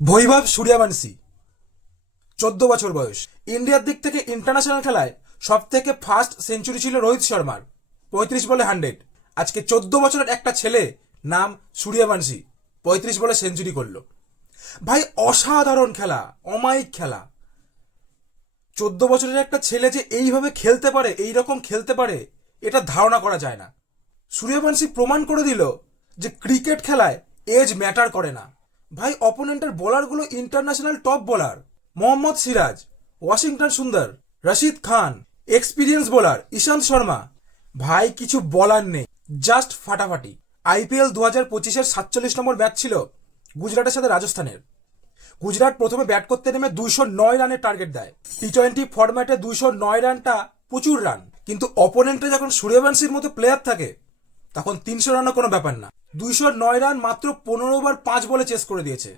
বৈভব সূর্যবংশী 14 বছর বয়স। ইন্ডিয়ার দিক থেকে ইন্টারন্যাশনাল খেলায় সব থেকে ফার্স্ট সেঞ্চুরি ছিল রোহিত শর্মার, 35 বলে 100। আজকে 14 বছরের একটা ছেলে নাম সূর্যবংশী 35 বলে সেঞ্চুরি করলো। ভাই অসাধারণ খেলা, অমায়িক খেলা। 14 বছরের একটা ছেলে যে এইভাবে খেলতে পারে, এই রকম খেলতে পারে, এটা ধারণা করা যায় না। সূর্যবংশী প্রমাণ করে দিল যে ক্রিকেট খেলায় এজ ম্যাটার করে না। ভাই অপোনেন্টের বোলারগুলো international top bowler. Mohammed Siraj, Washington Sundar, Rashid Khan, experience bowler Ishant Sharma. ভাই কিছু বলার নেই, জাস্ট ফাটাফাটি। আইপিএল 2025-এর 47 নম্বর ম্যাচ ছিল গুজরাটের সাথে রাজস্থানের। গুজরাট প্রথমে ব্যাট করতে নেমে 209 রানের টার্গেট দেয়। টি-20 ফরম্যাটে 209 রানটা প্রচুর রান, কিন্তু অপোনেন্টে যখন সূর্যবংশীর মতো প্লেয়ার থাকে তখন 300 রানও কোনো ব্যাপার না। 209 রান মাত্র 15 ওভার 5 বলে চেস করে দিয়েছে।